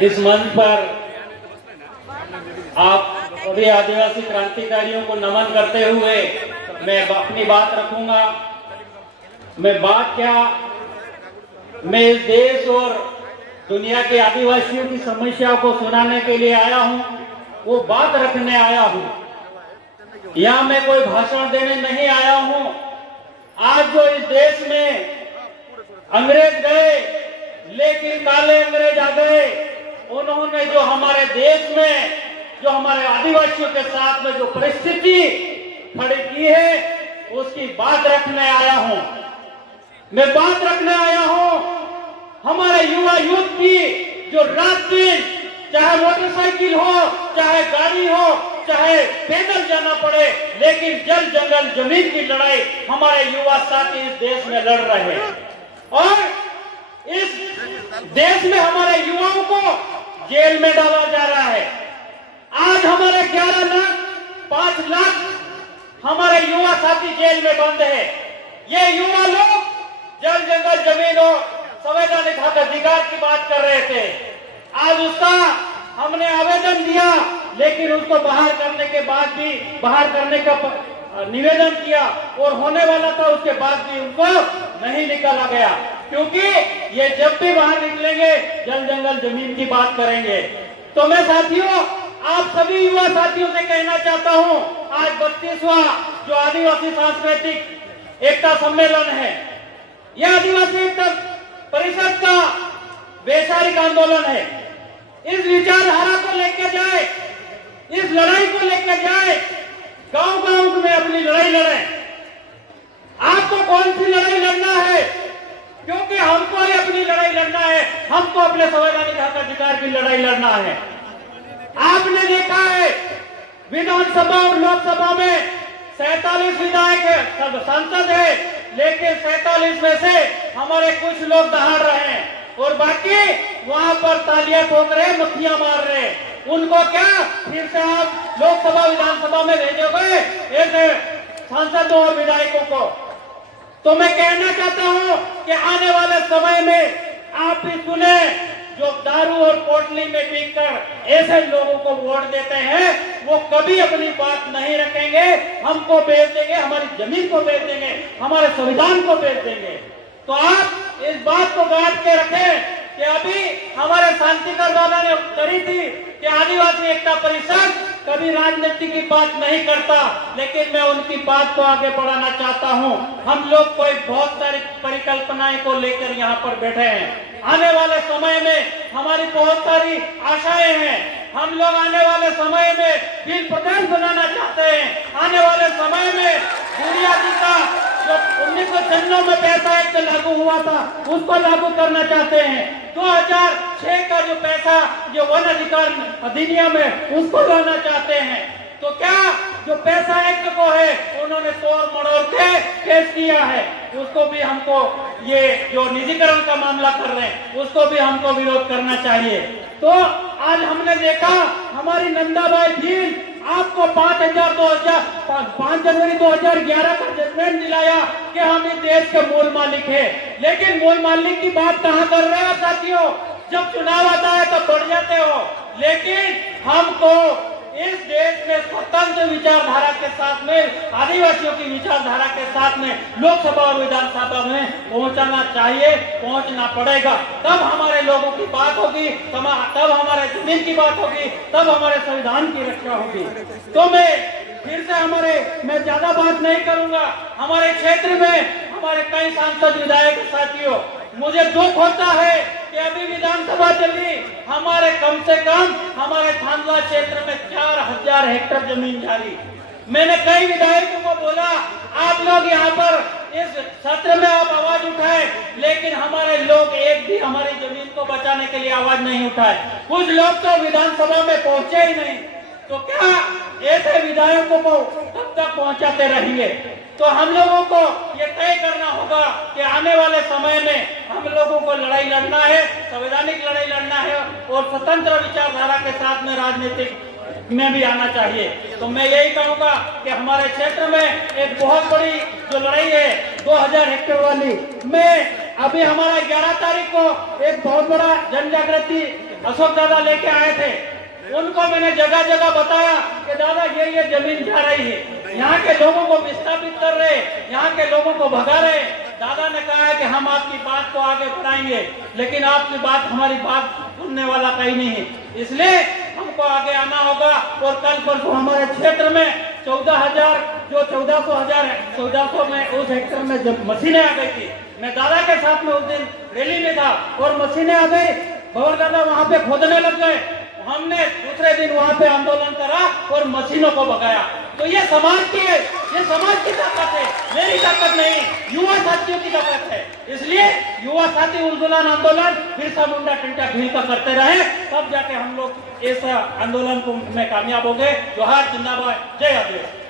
इस मंच पर आप सभी आदिवासी क्रांतिकारियों को नमन करते हुए मैं अपनी बात रखूंगा। मैं बात क्या, मैं इस देश और दुनिया के आदिवासियों की समस्याओं को सुनाने के लिए आया हूं, वो बात रखने आया हूं। यहां मैं कोई भाषण देने नहीं आया हूं। आज जो इस देश में अंग्रेज गए, लेकिन काले अंग्रेज आ गए, उन्होंने जो हमारे देश में, जो हमारे आदिवासियों के साथ में जो परिस्थिति खड़ी की है, उसकी बात रखने आया हूं। मैं बात रखने आया हूं हमारे युवा यूथ की, जो रात दिन चाहे मोटरसाइकिल हो, चाहे गाड़ी हो, चाहे पैदल जाना पड़े, लेकिन जल जंगल जमीन की लड़ाई हमारे युवा साथी इस देश में लड़ रहे हैं। और इस देश में हमारे युवाओं को जेल में डाला जा रहा है। आज हमारे 11 लाख 5 लाख हमारे युवा साथी जेल में बंद है। ये युवा लोग जल जंगल जमीन और संवैधानिक हक अधिकार की बात कर रहे थे। आज उसका हमने आवेदन दिया, लेकिन उसको बाहर करने के बाद भी, बाहर करने का निवेदन किया और होने वाला था, उसके बाद भी उनको नहीं निकाला गया, क्योंकि ये जब भी बाहर निकलेंगे जल जंगल जमीन की बात करेंगे। तो मैं साथियों, आप सभी युवा साथियों से कहना चाहता हूं, आज 32वां जो आदिवासी सांस्कृतिक एकता सम्मेलन है, यह आदिवासी एकता परिषद का वैचारिक आंदोलन है। इस विचारधारा को लेकर जाए, इस लड़ाई को लेकर जाए, गांव-गांव में अपनी लड़ाई लड़े। आपको कौन सी लड़ाई लड़ना है? क्योंकि हमको ही अपनी लड़ाई लड़ना है, हमको अपने संवैधानिक हक अधिकार की लड़ाई लड़ना है। आपने देखा है विधानसभा और लोकसभा में 47 विधायक सांसद है, लेकिन 47 में से हमारे कुछ लोग दहाड़ रहे हैं और बाकी वहां पर तालियां ठोक रहे, मक्खियां मार रहे। उनको क्या फिर से आप लोकसभा विधानसभा में भेजोगे ऐसे सांसदों और विधायकों को? तो मैं कहना चाहता हूं कि आने वाले समय में आप भी सुने, जो दारू और पोटली में पीकर ऐसे लोगों को वोट देते हैं, वो कभी अपनी बात नहीं रखेंगे। हमको बेच देंगे, हमारी जमीन को बेच देंगे, हमारे संविधान को बेच देंगे। तो आप इस बात को गांठ के रखें कि अभी हमारे शांतिकर दादा ने करी थी कि आदिवासी एकता परिषद कभी राजनीति की बात नहीं करता, लेकिन मैं उनकी बात को आगे बढ़ाना चाहता हूं। हम लोग कोई बहुत सारी परिकल्पनाएं को लेकर यहाँ पर बैठे हैं। आने वाले समय में हमारी बहुत सारी आशाएं हैं। हम लोग आने वाले समय में बिल प्रधान बनाना चाहते हैं। आने वाले समय में दुनिया जी का जो 1996 में पैसा एक्ट लागू हुआ था, उसको लागू करना चाहते हैं। 2006 का जो पैसा, जो वन अधिकार अधिनियम है, उसको लाना चाहते हैं। तो क्या जो पैसा एक्ट को है उन्होंने तोड़ मड़ोड़ के पेश किया है, उसको भी हमको, ये जो निजीकरण का मामला कर रहे हैं, उसको भी हमको विरोध करना चाहिए। तो आज हमने देखा हमारी नंदाबाई भील आपको 5 जनवरी 2011 का जजमेंट दिलाया कि हम इस देश के मूल मालिक है, लेकिन मूल मालिक की बात कहाँ कर रहे हो साथियों? जब चुनाव आता है तब बढ़ जाते हो। लेकिन हमको इस देश में स्वतंत्र विचारधारा के साथ में, आदिवासियों की विचारधारा के साथ में लोकसभा और विधानसभा में पहुंचाना चाहिए, पहुंचना पड़ेगा। तब हमारे लोगों की बात होगी, तब हमारे जमीन की बात होगी, तब हमारे संविधान की रक्षा होगी। तो मैं ज्यादा बात नहीं करूंगा। हमारे क्षेत्र में हमारे कई सांसद विधायक साथियों, मुझे दुख होता है कि अभी विधानसभा चली, हमारे कम से कम हमारे थानवा क्षेत्र में 4000 हेक्टेयर जमीन जारी। मैंने कई विधायकों को बोला, आप लोग यहाँ पर इस सत्र में आप आवाज उठाए, लेकिन हमारे लोग एक भी हमारी जमीन को बचाने के लिए आवाज नहीं उठाए। कुछ लोग तो विधानसभा में पहुंचे ही नहीं। तो क्या ऐसे विधायकों को कब तक पहुंचाते रहेंगे? तो हम लोगों को ये तय करना होगा कि आने वाले समय में हम लोगों को लड़ाई लड़ना है, संवैधानिक लड़ाई लड़ना है और स्वतंत्र विचारधारा के साथ में राजनीतिक में भी आना चाहिए। तो मैं यही कहूंगा कि हमारे क्षेत्र में एक बहुत बड़ी जो लड़ाई है 2000 हेक्टेयर वाली, मैं अभी हमारा 11 तारीख को एक बहुत बड़ा जन जागृति अशोक दादा लेके आए थे, उनको मैंने जगह जगह बताया कि दादा ये जमीन जा रही है, यहाँ के लोगों को विस्थापित कर रहे, यहाँ के लोगों को भगा रहे। दादा ने कहा है कि हम आपकी बात को आगे बढ़ाएंगे, लेकिन आपकी बात, हमारी बात सुनने वाला कहीं नहीं है, इसलिए हमको आगे आना होगा। और कल परसों हमारे क्षेत्र में 14,000 जो 1400 में उस हेक्टर में जब मशीनें आ गई थी, मैं दादा के साथ में उस दिन रैली में था और मशीनें आ गई, भवर दादा वहां पे खोदने लग गए। हमने दूसरे दिन वहां पे आंदोलन करा और मशीनों को भगाया। तो ये समाज की ताकत है, मेरी ताकत नहीं, युवा साथियों की ताकत है। इसलिए युवा साथी उलगुलान आंदोलन बिरसा मुंडा टिंटा भील का करते रहे, तब जाके हम लोग इस आंदोलन को में कामयाब हो गए। जोहार जिंदाबाद, जय आदिवासी।